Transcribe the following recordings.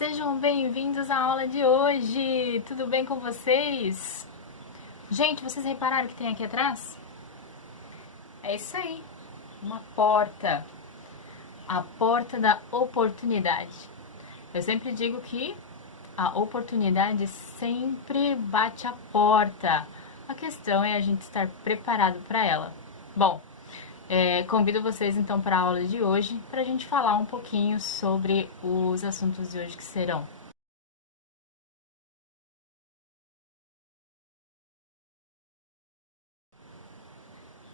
Sejam bem-vindos à aula de hoje! Tudo bem com vocês? Gente, vocês repararam o que tem aqui atrás? É isso aí, uma porta. A porta da oportunidade. Eu sempre digo que a oportunidade sempre bate a porta. A questão é a gente estar preparado para ela. Bom, convido vocês então para a aula de hoje para a gente falar um pouquinho sobre os assuntos de hoje que serão: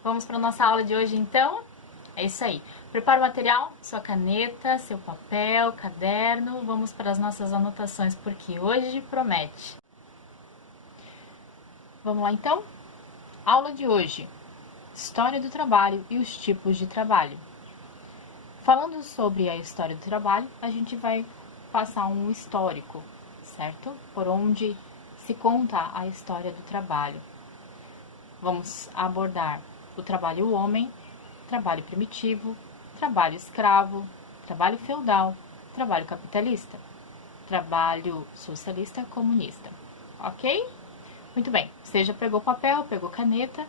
vamos para a nossa aula de hoje então? É isso aí. Prepara o material, sua caneta, seu papel, caderno. Vamos para as nossas anotações porque hoje promete. Vamos lá então? Aula de hoje: História do trabalho e os tipos de trabalho. Falando sobre a história do trabalho, a gente vai passar um histórico, certo? Por onde se conta a história do trabalho. Vamos abordar o trabalho homem, trabalho primitivo, trabalho escravo, trabalho feudal, trabalho capitalista, trabalho socialista comunista. Ok? Muito bem. Você já pegou papel, pegou caneta.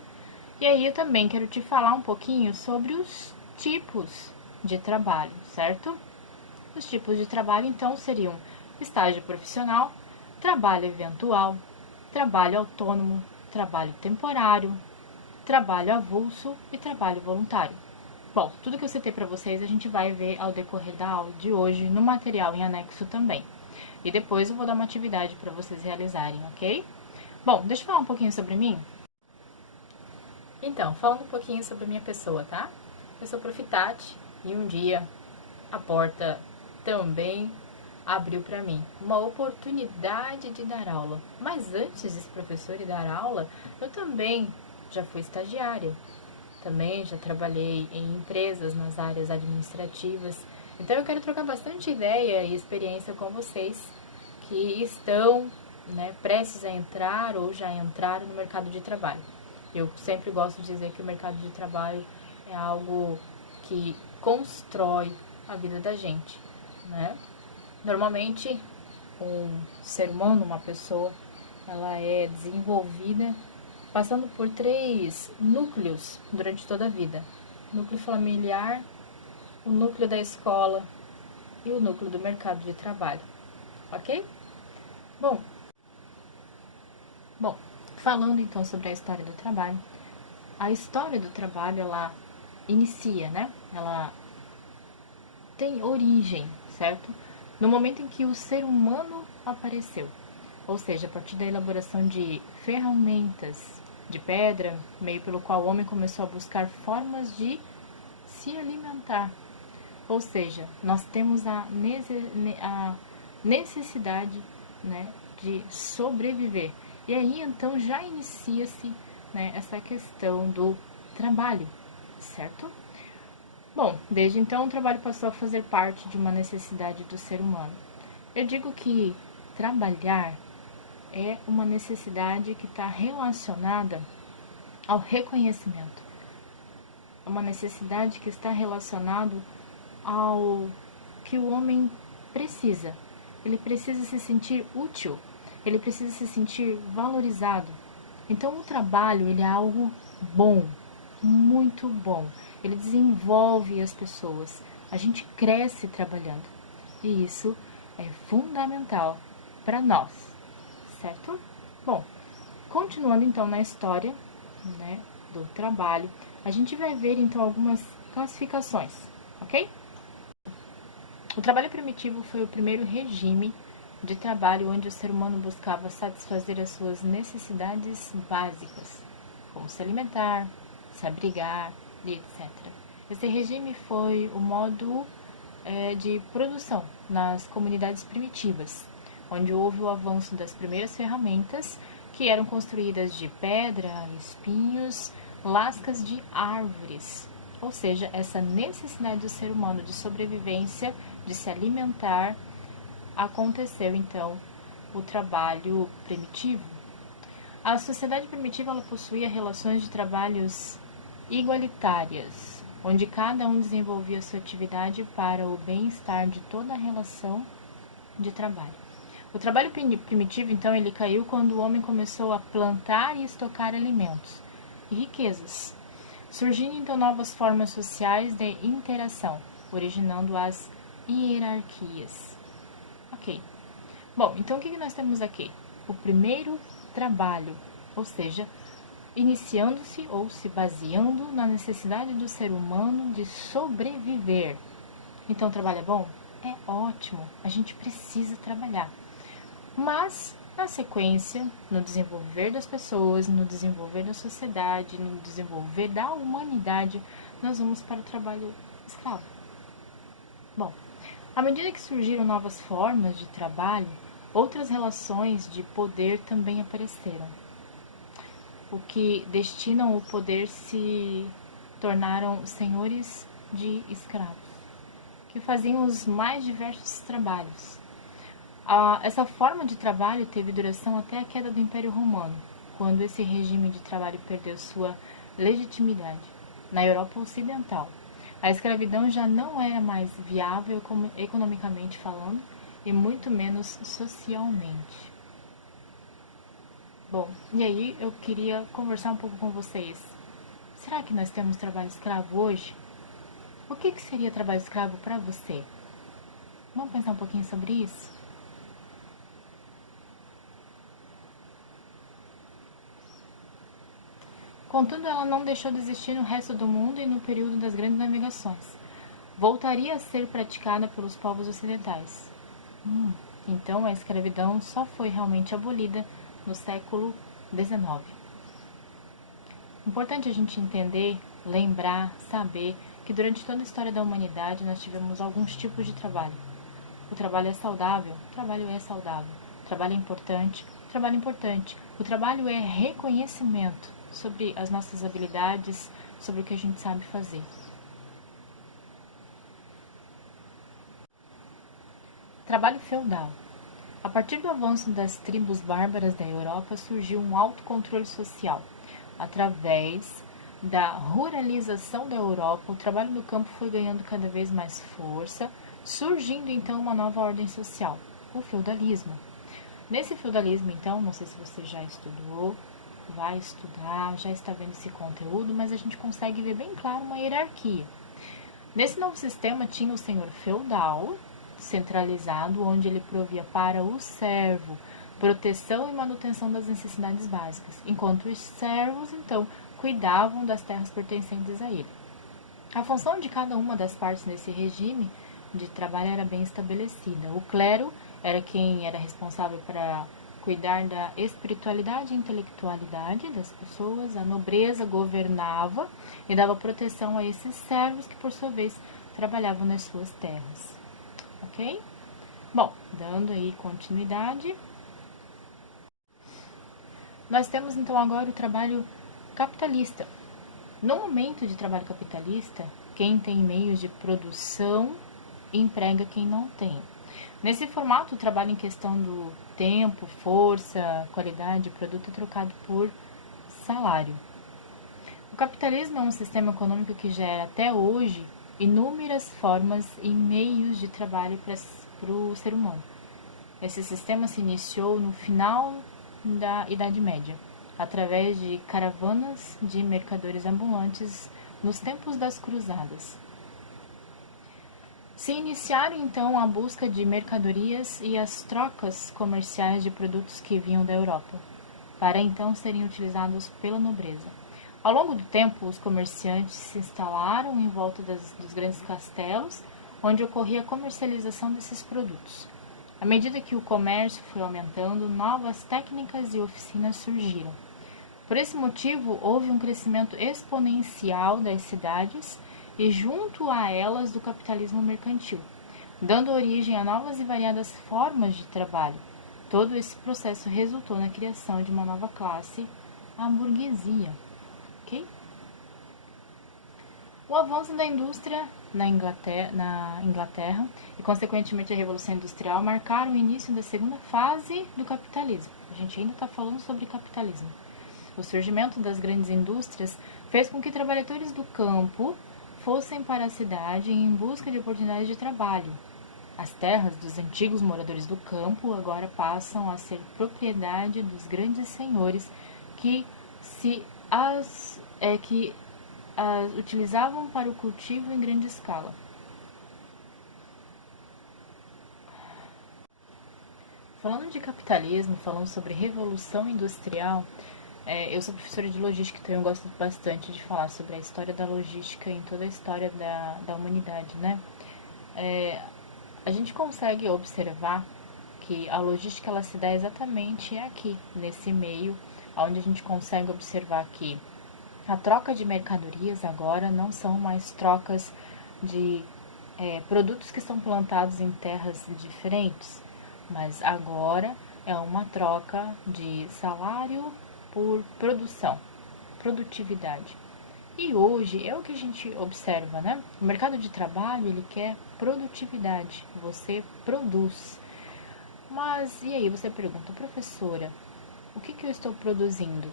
E aí eu também quero te falar um pouquinho sobre os tipos de trabalho, certo? Os tipos de trabalho, então, seriam estágio profissional, trabalho eventual, trabalho autônomo, trabalho temporário, trabalho avulso e trabalho voluntário. Bom, tudo que eu citei para vocês a gente vai ver ao decorrer da aula de hoje no material em anexo também. E depois eu vou dar uma atividade para vocês realizarem, ok? Bom, deixa eu falar um pouquinho sobre mim. Então, falando um pouquinho sobre a minha pessoa, tá? Eu sou Profitati e um dia a porta também abriu para mim uma oportunidade de dar aula. Mas antes de ser professora e dar aula, eu também já fui estagiária. Também já trabalhei em empresas nas áreas administrativas. Então eu quero trocar bastante ideia e experiência com vocês que estão, prestes a entrar ou já entraram no mercado de trabalho. Eu sempre gosto de dizer que o mercado de trabalho é algo que constrói a vida da gente, né? Normalmente, um ser humano, uma pessoa, ela é desenvolvida passando por 3 núcleos durante toda a vida: o núcleo familiar, o núcleo da escola e o núcleo do mercado de trabalho, ok? Bom, falando então sobre a história do trabalho, a história do trabalho, ela inicia, Ela tem origem, certo? No momento em que o ser humano apareceu, ou seja, a partir da elaboração de ferramentas de pedra, meio pelo qual o homem começou a buscar formas de se alimentar. Ou seja, nós temos a necessidade, de sobreviver. E aí então já inicia-se, essa questão do trabalho, certo? Bom, desde então o trabalho passou a fazer parte de uma necessidade do ser humano. Eu digo que trabalhar é uma necessidade que está relacionada ao reconhecimento. É uma necessidade que está relacionada ao que o homem precisa. Ele precisa se sentir útil, ele precisa se sentir valorizado. Então o trabalho, ele é algo bom, muito bom. Ele desenvolve as pessoas. A gente cresce trabalhando. E isso é fundamental para nós, certo? Bom, continuando então na história, do trabalho, a gente vai ver então algumas classificações, ok? O trabalho primitivo foi o primeiro regime de trabalho onde o ser humano buscava satisfazer as suas necessidades básicas, como se alimentar, se abrigar e etc. Esse regime foi o modo de produção nas comunidades primitivas, onde houve o avanço das primeiras ferramentas, que eram construídas de pedra, espinhos, lascas de árvores. Ou seja, essa necessidade do ser humano de sobrevivência, de se alimentar, aconteceu então o trabalho primitivo. A sociedade primitiva, ela possuía relações de trabalhos igualitárias, onde cada um desenvolvia sua atividade para o bem-estar de toda a relação de trabalho. O trabalho primitivo, então, ele caiu quando o homem começou a plantar e estocar alimentos e riquezas, surgindo então novas formas sociais de interação, originando as hierarquias. Ok. Bom, então o que nós temos aqui? O primeiro trabalho, ou seja, iniciando-se ou se baseando na necessidade do ser humano de sobreviver. Então, trabalho é bom? É ótimo, a gente precisa trabalhar. Mas, na sequência, no desenvolver das pessoas, no desenvolver da sociedade, no desenvolver da humanidade, nós vamos para o trabalho escravo. Bom, à medida que surgiram novas formas de trabalho, outras relações de poder também apareceram. O que destinam o poder se tornaram senhores de escravos, que faziam os mais diversos trabalhos. Essa forma de trabalho teve duração até a queda do Império Romano, quando esse regime de trabalho perdeu sua legitimidade. Na Europa Ocidental, a escravidão já não era mais viável economicamente falando e muito menos socialmente. Bom, e aí eu queria conversar um pouco com vocês. Será que nós temos trabalho escravo hoje? O que seria trabalho escravo para você? Vamos pensar um pouquinho sobre isso? Contudo, ela não deixou de existir no resto do mundo e no período das grandes navegações. Voltaria a ser praticada pelos povos ocidentais. Então, a escravidão só foi realmente abolida no século XIX. Importante a gente entender, lembrar, saber que durante toda a história da humanidade nós tivemos alguns tipos de trabalho. O trabalho é saudável, o trabalho é saudável. O trabalho é importante, o trabalho é importante. O trabalho é reconhecimento sobre as nossas habilidades, sobre o que a gente sabe fazer. Trabalho feudal. A partir do avanço das tribos bárbaras da Europa, surgiu um autocontrole social. Através da ruralização da Europa, o trabalho no campo foi ganhando cada vez mais força, surgindo então uma nova ordem social, o feudalismo. Nesse feudalismo, então, não sei se você já estudou, vai estudar, já está vendo esse conteúdo, mas a gente consegue ver bem claro uma hierarquia. Nesse novo sistema tinha o senhor feudal, centralizado, onde ele provia para o servo proteção e manutenção das necessidades básicas, enquanto os servos, então, cuidavam das terras pertencentes a ele. A função de cada uma das partes nesse regime de trabalho era bem estabelecida. O clero era quem era responsável para cuidar da espiritualidade e intelectualidade das pessoas, a nobreza governava e dava proteção a esses servos que, por sua vez, trabalhavam nas suas terras. Ok? Bom, dando aí continuidade, nós temos então agora o trabalho capitalista. No momento de trabalho capitalista, quem tem meios de produção emprega quem não tem. Nesse formato, o trabalho em questão do tempo, força, qualidade, produto é trocado por salário. O capitalismo é um sistema econômico que gera até hoje inúmeras formas e meios de trabalho para o ser humano. Esse sistema se iniciou no final da Idade Média, através de caravanas de mercadores ambulantes nos tempos das cruzadas. Se iniciaram então a busca de mercadorias e as trocas comerciais de produtos que vinham da Europa, para então serem utilizados pela nobreza. Ao longo do tempo, os comerciantes se instalaram em volta dos grandes castelos, onde ocorria a comercialização desses produtos. À medida que o comércio foi aumentando, novas técnicas e oficinas surgiram. Por esse motivo, houve um crescimento exponencial das cidades e junto a elas do capitalismo mercantil, dando origem a novas e variadas formas de trabalho. Todo esse processo resultou na criação de uma nova classe, a burguesia. Okay? O avanço da indústria na Inglaterra e, consequentemente, a Revolução Industrial marcaram o início da segunda fase do capitalismo. A gente ainda está falando sobre capitalismo. O surgimento das grandes indústrias fez com que trabalhadores do campo fossem para a cidade em busca de oportunidades de trabalho. As terras dos antigos moradores do campo agora passam a ser propriedade dos grandes senhores que as utilizavam para o cultivo em grande escala. Falando de capitalismo, falando sobre revolução industrial, eu sou professora de logística, então eu gosto bastante de falar sobre a história da logística em toda a história da humanidade, né? A gente consegue observar que a logística ela se dá exatamente aqui, nesse meio, onde a gente consegue observar que a troca de mercadorias agora não são mais trocas de produtos que estão plantados em terras diferentes, mas agora é uma troca de salário por produção, produtividade. E hoje é o que a gente observa, né? O mercado de trabalho, ele quer produtividade, você produz. Mas, e aí você pergunta, professora, o que eu estou produzindo?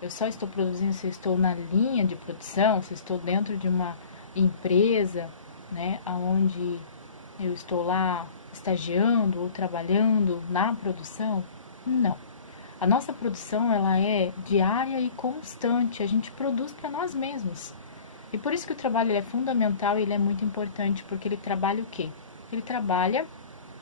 Eu só estou produzindo se eu estou na linha de produção, se eu estou dentro de uma empresa, né, onde eu estou lá estagiando ou trabalhando na produção? Não. A nossa produção ela é diária e constante, a gente produz para nós mesmos. E por isso que o trabalho é fundamental e ele é muito importante, porque ele trabalha o quê? Ele trabalha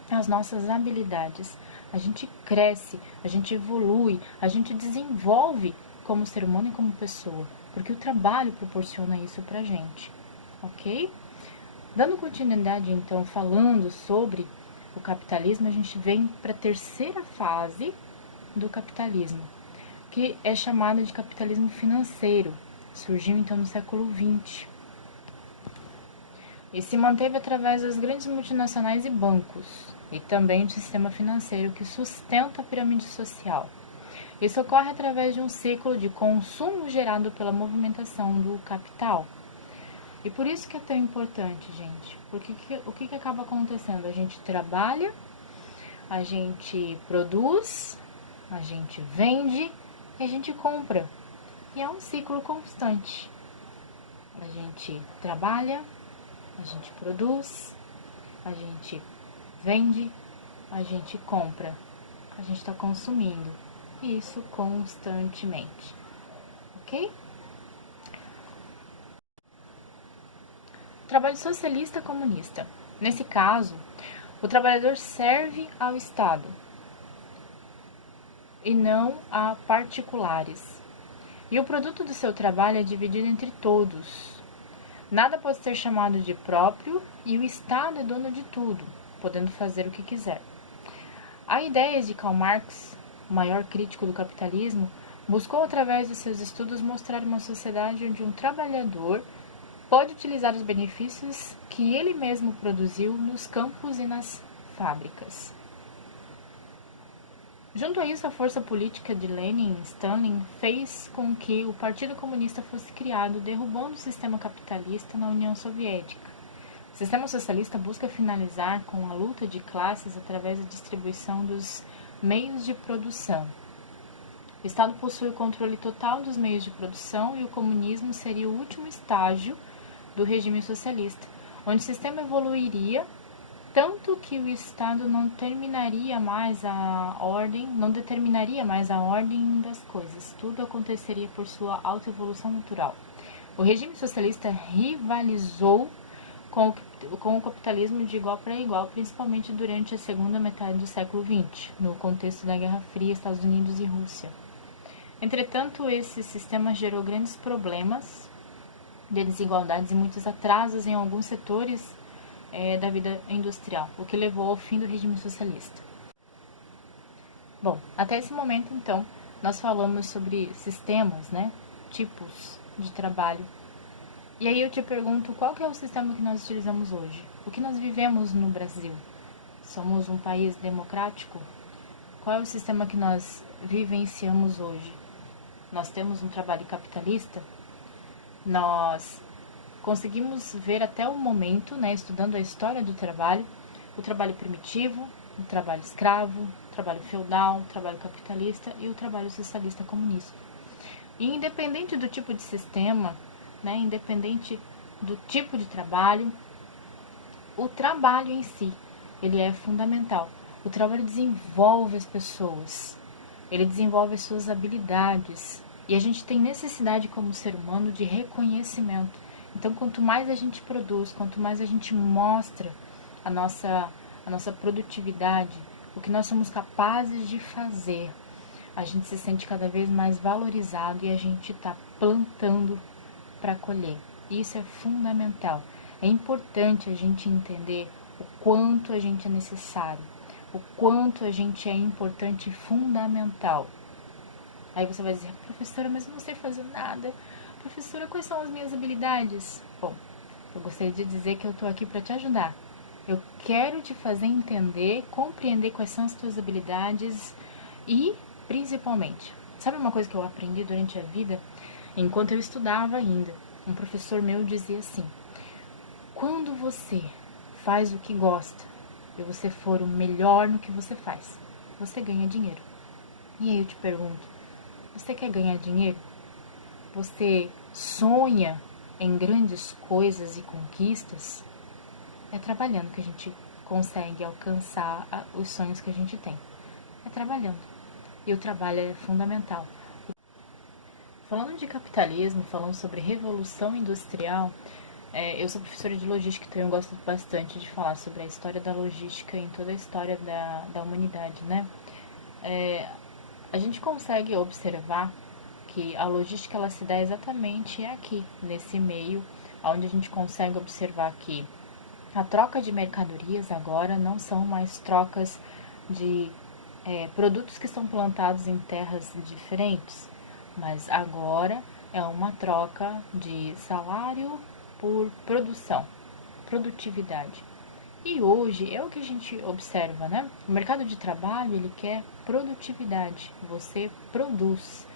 as nossas habilidades. A gente cresce, a gente evolui, a gente desenvolve como ser humano e como pessoa, porque o trabalho proporciona isso pra gente, ok? Dando continuidade, então, falando sobre o capitalismo, a gente vem para a terceira fase do capitalismo, que é chamada de capitalismo financeiro. Surgiu, então, no século XX. E se manteve através das grandes multinacionais e bancos, e também do sistema financeiro que sustenta a pirâmide social. Isso ocorre através de um ciclo de consumo gerado pela movimentação do capital. E por isso que é tão importante, gente. Porque o que acaba acontecendo? A gente trabalha, a gente produz, a gente vende e a gente compra. E é um ciclo constante. A gente trabalha, a gente produz, a gente vende, a gente compra. A gente está consumindo. Isso constantemente. Ok? Trabalho socialista comunista. Nesse caso, o trabalhador serve ao Estado e não a particulares. E o produto do seu trabalho é dividido entre todos. Nada pode ser chamado de próprio e o Estado é dono de tudo, podendo fazer o que quiser. A ideia de Karl Marx, o maior crítico do capitalismo, buscou através de seus estudos mostrar uma sociedade onde um trabalhador pode utilizar os benefícios que ele mesmo produziu nos campos e nas fábricas. Junto a isso, a força política de Lenin e Stalin fez com que o Partido Comunista fosse criado, derrubando o sistema capitalista na União Soviética. O sistema socialista busca finalizar com a luta de classes através da distribuição dos meios de produção. O Estado possui o controle total dos meios de produção e o comunismo seria o último estágio do regime socialista, onde o sistema evoluiria tanto que o Estado não determinaria mais a ordem das coisas. Tudo aconteceria por sua autoevolução natural. O regime socialista rivalizou com o capitalismo de igual para igual, principalmente durante a segunda metade do século XX, no contexto da Guerra Fria, Estados Unidos e Rússia. Entretanto, esse sistema gerou grandes problemas de desigualdades e muitos atrasos em alguns setores da vida industrial, o que levou ao fim do regime socialista. Bom, até esse momento, então, nós falamos sobre sistemas, né, tipos de trabalho. E aí eu te pergunto, qual que é o sistema que nós utilizamos hoje? O que nós vivemos no Brasil? Somos um país democrático? Qual é o sistema que nós vivenciamos hoje? Nós temos um trabalho capitalista? Nós conseguimos ver até o momento, né, estudando a história do trabalho, o trabalho primitivo, o trabalho escravo, o trabalho feudal, o trabalho capitalista e o trabalho socialista comunista. E independente do tipo de sistema, né, independente do tipo de trabalho, o trabalho em si, ele é fundamental. O trabalho desenvolve as pessoas, ele desenvolve as suas habilidades. E a gente tem necessidade como ser humano de reconhecimento. Então, quanto mais a gente produz, quanto mais a gente mostra a nossa produtividade, o que nós somos capazes de fazer, a gente se sente cada vez mais valorizado e a gente está plantando para colher. Isso é fundamental. É importante a gente entender o quanto a gente é necessário, o quanto a gente é importante e fundamental. Aí você vai dizer, professora, mas eu não sei fazer nada. Professora, quais são as minhas habilidades? Bom, eu gostaria de dizer que eu estou aqui para te ajudar. Eu quero te fazer entender, compreender quais são as tuas habilidades e, principalmente, sabe uma coisa que eu aprendi durante a vida? Enquanto eu estudava ainda, um professor meu dizia assim, quando você faz o que gosta e você for o melhor no que você faz, você ganha dinheiro. E aí eu te pergunto, você quer ganhar dinheiro? Você sonha em grandes coisas e conquistas? É trabalhando que a gente consegue alcançar os sonhos que a gente tem. É trabalhando. E o trabalho é fundamental. Falando de capitalismo, falando sobre revolução industrial, eu sou professora de logística, então eu gosto bastante de falar sobre a história da logística em toda a história da humanidade, né? A gente consegue observar que a logística ela se dá exatamente aqui, nesse meio, onde a gente consegue observar que a troca de mercadorias agora não são mais trocas de produtos que estão plantados em terras diferentes, mas agora é uma troca de salário por produção, produtividade. E hoje é o que a gente observa, né? O mercado de trabalho, ele quer produtividade, você produz.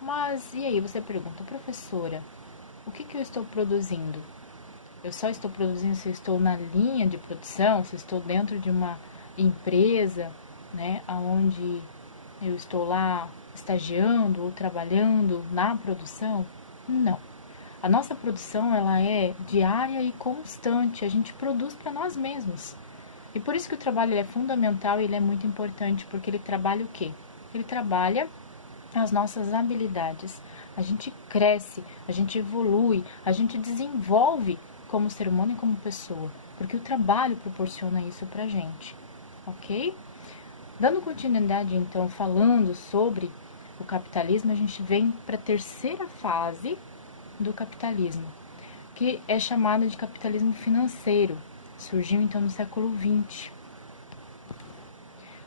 Mas, e aí você pergunta, professora, o que eu estou produzindo? Eu só estou produzindo se eu estou na linha de produção, se eu estou dentro de uma empresa, né, onde eu estou lá estagiando ou trabalhando na produção? Não. A nossa produção, ela é diária e constante, a gente produz para nós mesmos. E por isso que o trabalho é fundamental e ele é muito importante, porque ele trabalha o quê? Ele trabalha as nossas habilidades. A gente cresce, a gente evolui, a gente desenvolve como ser humano e como pessoa, porque o trabalho proporciona isso pra gente, ok? Dando continuidade, então, falando sobre o capitalismo, a gente vem para a terceira fase do capitalismo, que é chamada de capitalismo financeiro. Surgiu, então, no século XX.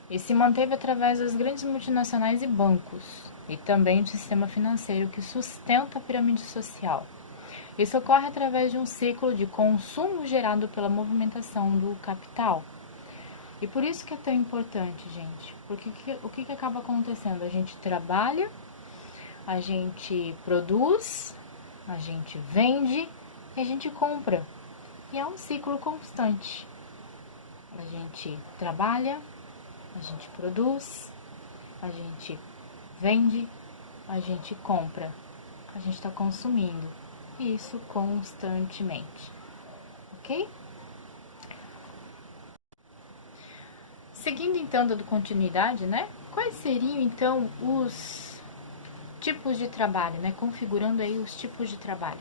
E se manteve através das grandes multinacionais e bancos, e também do sistema financeiro que sustenta a pirâmide social. Isso ocorre através de um ciclo de consumo gerado pela movimentação do capital. E por isso que é tão importante, gente. Porque o que acaba acontecendo? A gente trabalha, a gente produz, a gente vende e a gente compra. E é um ciclo constante. A gente trabalha, a gente produz, a gente vende, a gente compra. A gente está consumindo. Isso constantemente. Ok? Seguindo então, dando continuidade, né? Quais seriam então os tipos de trabalho, né? Configurando aí os tipos de trabalho.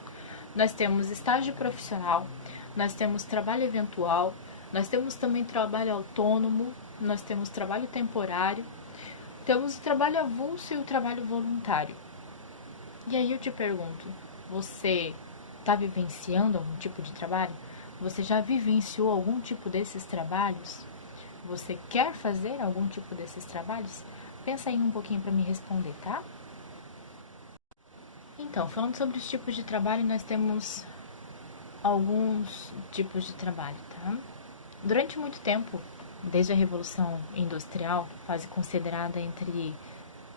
Nós temos estágio profissional, nós temos trabalho eventual, nós temos também trabalho autônomo, nós temos trabalho temporário, temos o trabalho avulso e o trabalho voluntário. E aí eu te pergunto, você está vivenciando algum tipo de trabalho? Você já vivenciou algum tipo desses trabalhos? Você quer fazer algum tipo desses trabalhos? Pensa aí um pouquinho para me responder, tá? Então, falando sobre os tipos de trabalho, nós temos alguns tipos de trabalho, tá? Durante muito tempo, desde a Revolução Industrial, fase considerada entre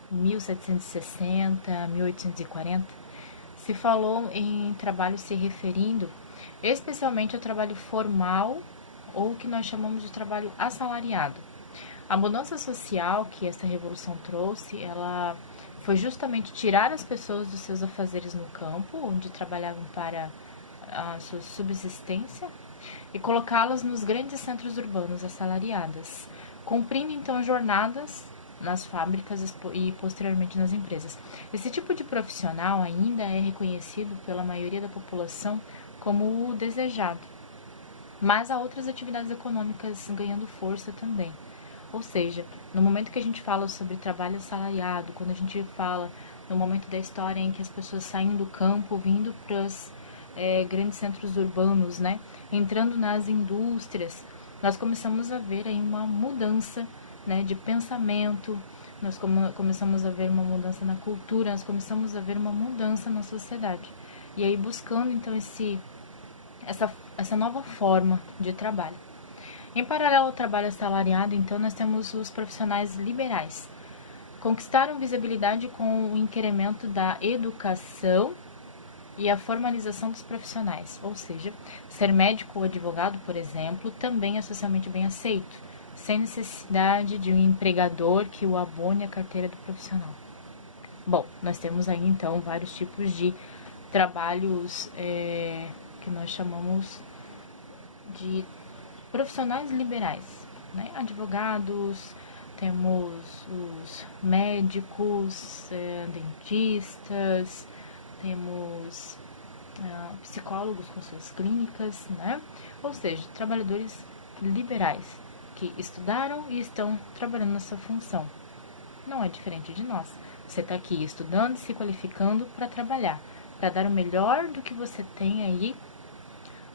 1760 e 1840, se falou em trabalho se referindo especialmente ao trabalho formal ou o que nós chamamos de trabalho assalariado. A mudança social que essa revolução trouxe, ela foi justamente tirar as pessoas dos seus afazeres no campo, onde trabalhavam para a sua subsistência, e colocá-las nos grandes centros urbanos assalariadas, cumprindo então jornadas nas fábricas e posteriormente nas empresas. Esse tipo de profissional ainda é reconhecido pela maioria da população como o desejado, mas há outras atividades econômicas ganhando força também. Ou seja, no momento que a gente fala sobre trabalho assalariado, quando a gente fala no momento da história em que as pessoas saem do campo, vindo para os grandes centros urbanos, né, entrando nas indústrias, nós começamos a ver aí uma mudança, né, de pensamento, nós começamos a ver uma mudança na cultura, nós começamos a ver uma mudança na sociedade. E aí buscando então essa nova forma de trabalho. Em paralelo ao trabalho assalariado, então, nós temos os profissionais liberais. Conquistaram visibilidade com o incremento da educação e a formalização dos profissionais, ou seja, ser médico ou advogado, por exemplo, também é socialmente bem aceito, sem necessidade de um empregador que o abone a carteira do profissional. Bom, nós temos aí, então, vários tipos de trabalhos que nós chamamos de profissionais liberais, né? Advogados, temos os médicos, dentistas, temos psicólogos com suas clínicas, né? Ou seja, trabalhadores liberais que estudaram e estão trabalhando nessa função. Não é diferente de nós. Você está aqui estudando e se qualificando para trabalhar, para dar o melhor do que você tem aí,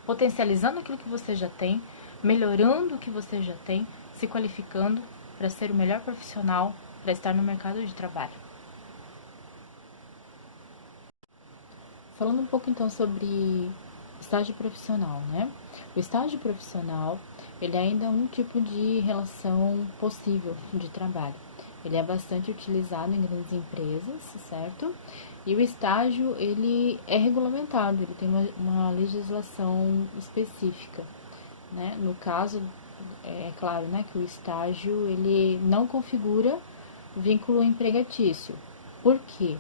potencializando aquilo que você já tem, melhorando o que você já tem, se qualificando para ser o melhor profissional, para estar no mercado de trabalho. Falando um pouco então sobre estágio profissional, né? O estágio profissional, ele ainda é um tipo de relação possível de trabalho. Ele é bastante utilizado em grandes empresas, certo? E o estágio, ele é regulamentado, ele tem uma legislação específica, né? No caso, é claro, né, que o estágio, ele não configura vínculo empregatício. Por quê?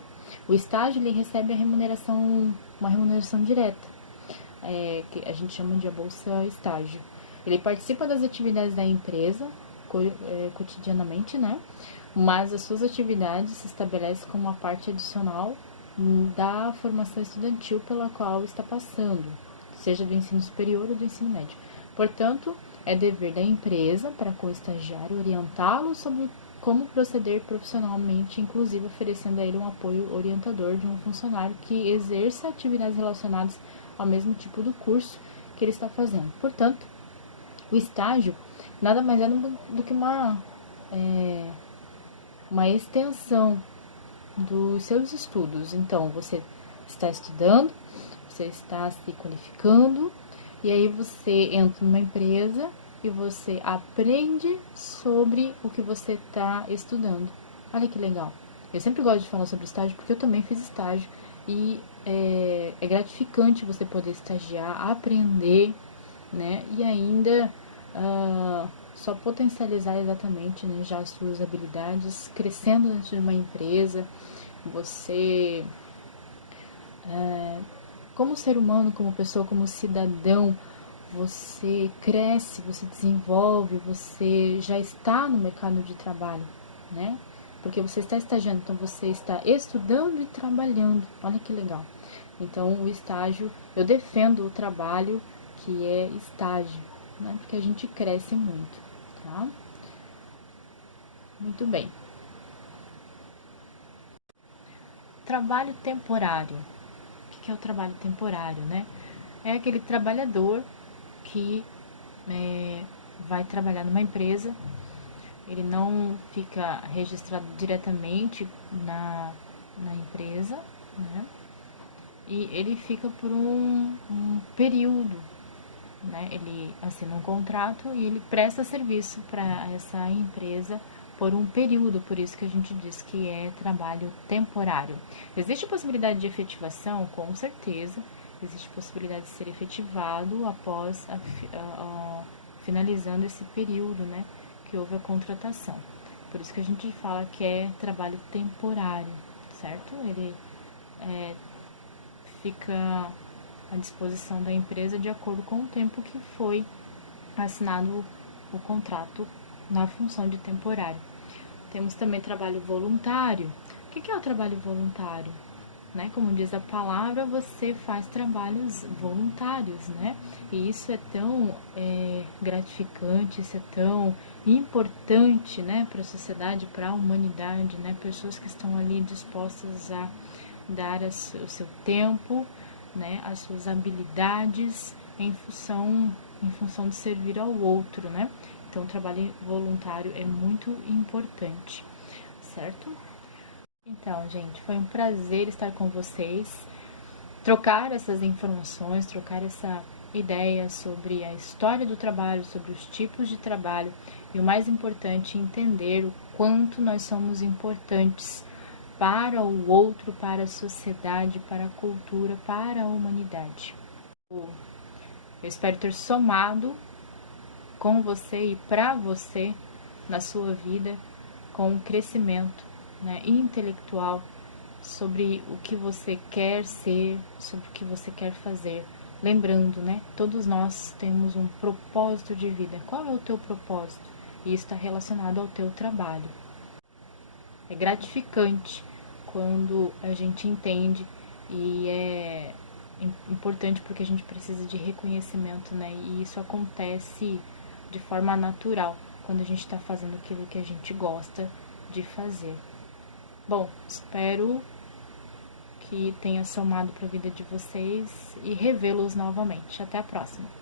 O estágio, ele recebe uma remuneração direta, que a gente chama de a bolsa estágio. Ele participa das atividades da empresa cotidianamente, né? Mas as suas atividades se estabelecem como uma parte adicional da formação estudantil pela qual está passando, seja do ensino superior ou do ensino médio. Portanto, é dever da empresa para com o estagiário orientá-lo sobre como proceder profissionalmente, inclusive oferecendo a ele um apoio orientador de um funcionário que exerça atividades relacionadas ao mesmo tipo do curso que ele está fazendo. Portanto, o estágio nada mais é do que uma extensão dos seus estudos. Então, você está estudando, você está se qualificando, e aí você entra numa empresa e você aprende sobre o que você está estudando. Olha que legal. Eu sempre gosto de falar sobre estágio porque eu também fiz estágio e é gratificante você poder estagiar, aprender, né? E ainda só potencializar exatamente, né, já as suas habilidades, crescendo dentro de uma empresa. Você, como ser humano, como pessoa, como cidadão, você cresce, você desenvolve, você já está no mercado de trabalho, né? Porque você está estagiando, então você está estudando e trabalhando. Olha que legal. Então, o estágio, eu defendo o trabalho que é estágio, né? Porque a gente cresce muito, tá? Muito bem. Trabalho temporário. O que é o trabalho temporário, né? É aquele trabalhador que vai trabalhar numa empresa, ele não fica registrado diretamente na empresa, né? E ele fica por um período, né? Ele assina um contrato e ele presta serviço para essa empresa por um período, por isso que a gente diz que é trabalho temporário. Existe possibilidade de efetivação? Com certeza. Existe possibilidade de ser efetivado após finalizando esse período, né, que houve a contratação. Por isso que a gente fala que é trabalho temporário, certo? Ele fica à disposição da empresa de acordo com o tempo que foi assinado o contrato na função de temporário. Temos também trabalho voluntário. O que é o trabalho voluntário? Né? Como diz a palavra, você faz trabalhos voluntários, né? E isso é tão gratificante, isso é tão importante, né, para a sociedade, para a humanidade, né? Pessoas que estão ali dispostas a dar o seu tempo, né, as suas habilidades em função de servir ao outro, né? Então, o trabalho voluntário é muito importante, certo? Então, gente, foi um prazer estar com vocês, trocar essas informações, trocar essa ideia sobre a história do trabalho, sobre os tipos de trabalho e o mais importante, entender o quanto nós somos importantes para o outro, para a sociedade, para a cultura, para a humanidade. Eu espero ter somado com você e para você na sua vida com um crescimento, né, intelectual sobre o que você quer ser, sobre o que você quer fazer. Lembrando, né, todos nós temos um propósito de vida. Qual é o teu propósito? E isso está relacionado ao teu trabalho. É gratificante quando a gente entende e é importante porque a gente precisa de reconhecimento, né? E isso acontece de forma natural quando a gente está fazendo aquilo que a gente gosta de fazer. Bom, espero que tenha somado para a vida de vocês e revê-los novamente. Até a próxima!